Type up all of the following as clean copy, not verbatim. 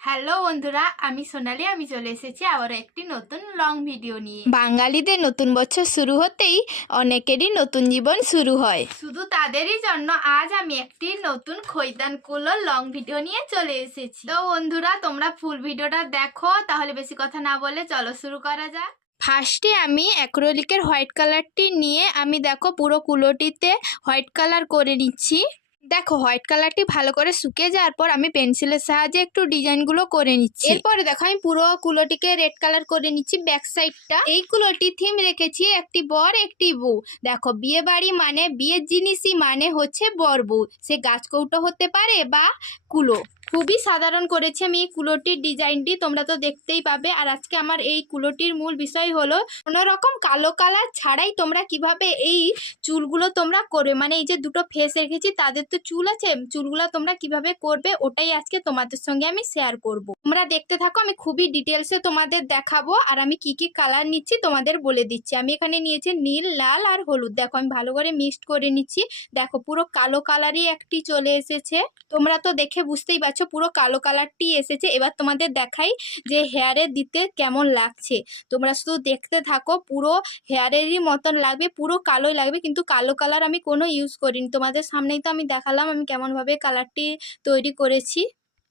Hello বন্ধুরা, আমি সোনালি। আমি চলে এসেছি আবার একটি নতুন লং ভিডিও নিয়ে। বাঙালিদের নতুন বছর শুরু হতেই অনেকেরই নতুন জীবন শুরু হয়। শুধু তাদেরই জন্য আজ আমি একটি নতুন খৈদান কুলো লং ভিডিও নিয়ে চলে এসেছি। তো বন্ধুরা, তোমরা ফুল ভিডিওটা দেখো। তাহলে বেশি কথা না বলে চলো শুরু করা যাক। ফার্স্টে আমি অ্যাক্রিলিকের হোয়াইট কালারটি নিয়ে আমি দেখো পুরো কুলোটিতে হোয়াইট কালার করে নিচ্ছি। দেখো হোয়াইট কালারটি ভালো করে শুকিয়ে যাওয়ার পর আমি পেন্সিলের সাহায্যে একটু ডিজাইনগুলো করে নিচ্ছি। এরপরে দেখো আমি পুরো কুলোটিকে রেড কালার করে নিচ্ছি ব্যাক সাইডটা। এই কুলোটি থিম রেখেছি একটি বর একটি বউ। দেখো বিয়ে বাড়ি মানে বিয়ের জিনিসই মানে হচ্ছে বর বউ, সে গাছ কৌটো হতে পারে বা কুলো। খুবই সাধারণ করেছি আমি এই কুলোটির ডিজাইনটি, তোমরা তো দেখতেই পাবে। আর আজকে আমার এই কুলোটির মূল বিষয় হলো কোনো রকম কালো কালার ছাড়াই তোমরা কিভাবে এই চুলগুলো তোমরা করবে, মানে এই যে দুটো ফেস রেখেছি তাদের তো চুল আছে, চুলগুলো তোমরা কিভাবে করবে ওটাই আজকে তোমাদের সঙ্গে আমি শেয়ার করব। তোমরা দেখতে থাকো, আমি খুবই ডিটেলসে তোমাদের দেখাবো। আর আমি কি কি কালার নিচ্ছি তোমাদের বলে দিচ্ছি। আমি এখানে নিয়েছি নীল, লাল আর হলুদ। দেখো আমি ভালো করে মিক্সড করে নিচ্ছি। দেখো পুরো কালো কালারই একটি চলে এসেছে। তোমরা তো দেখে বুঝতেই পারছো পুরো কালো কালারটি এসেছে। এবার তোমাদের দেখাই যে হেয়ারে দিতে কেমন লাগছে। তোমরা শুধু দেখতে থাকো, পুরো হেয়ারেরই মতন লাগবে, পুরো কালোই লাগবে, কিন্তু কালো কালার আমি কোনো ইউজ করিনি। তোমাদের সামনেই তো আমি দেখালাম আমি কেমনভাবে কালারটি তৈরি করেছি।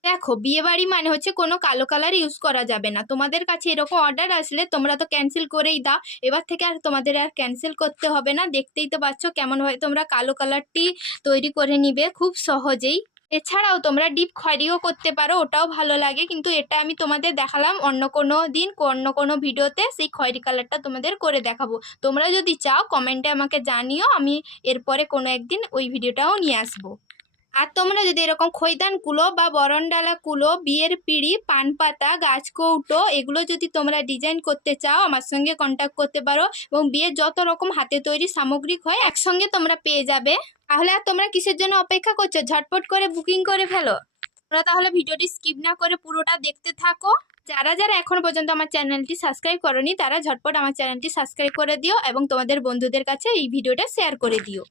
দেখো বিয়েবাড়ি মানে হচ্ছে কোনো কালো কালার ইউজ করা যাবে না। তোমাদের কাছে এরকম অর্ডার আসলে তোমরা তো ক্যান্সেল করেই দাও। এবার থেকে আর তোমাদের আর ক্যান্সেল করতে হবে না। দেখতেই তো পাচ্ছ কেমনভাবে তোমরা কালো কালারটি তৈরি করে নিবে খুব সহজেই। এছাড়াও তোমরা ডিপ খয়েরিও করতে পারো, ওটাও ভালো লাগে, কিন্তু এটা আমি তোমাদের দেখালাম অন্য কোনো দিন অন্য কোনো ভিডিওতে সেই খয়েরি কালারটা তোমাদের করে দেখাবো। তোমরা যদি চাও কমেন্টে আমাকে জানিও, আমি এরপরে কোনো একদিন ওই ভিডিওটাও নিয়ে আসবো। আর তোমরা যদি এরকম খৈদান কুলো বা বরণডালা কুলো, বিয়ের পিঁড়ি, পান পাতা, গাছ কৌটো এগুলো যদি তোমরা ডিজাইন করতে চাও আমার সঙ্গে কন্ট্যাক্ট করতে পারো। এবং বিয়ের যত রকম হাতে তৈরি সামগ্রিক হয় একসঙ্গে তোমরা পেয়ে যাবে। তাহলে আর তোমরা কিসের জন্য অপেক্ষা করছো, ঝটপট করে বুকিং করে ফেলো। তোমরা তাহলে ভিডিওটি স্কিপ না করে পুরোটা দেখতে থাকো। যারা যারা এখনো পর্যন্ত আমার চ্যানেলটি সাবস্ক্রাইব করোনি তারা ঝটপট আমার চ্যানেলটি সাবস্ক্রাইব করে দিও এবং তোমাদের বন্ধুদের কাছে এই ভিডিওটা শেয়ার করে দিও।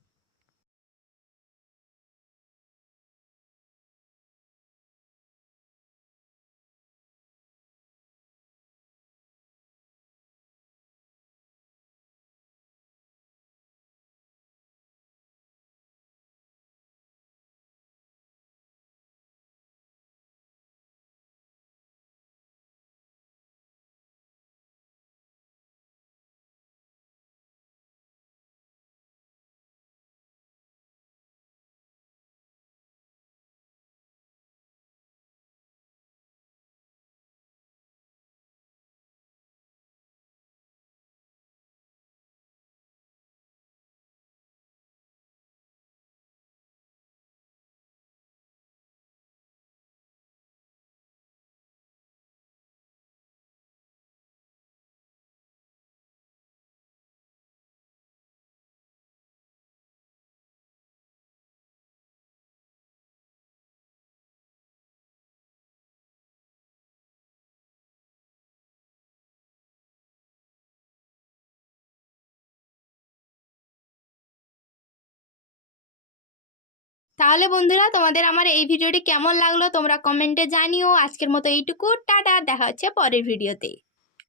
তাহলে বন্ধুরা, তোমাদের আমার এই ভিডিওটি কেমন লাগলো তোমরা কমেন্টে জানিও। আজকের মতো এইটুকু, টাটা, দেখা হচ্ছে পরের ভিডিওতে।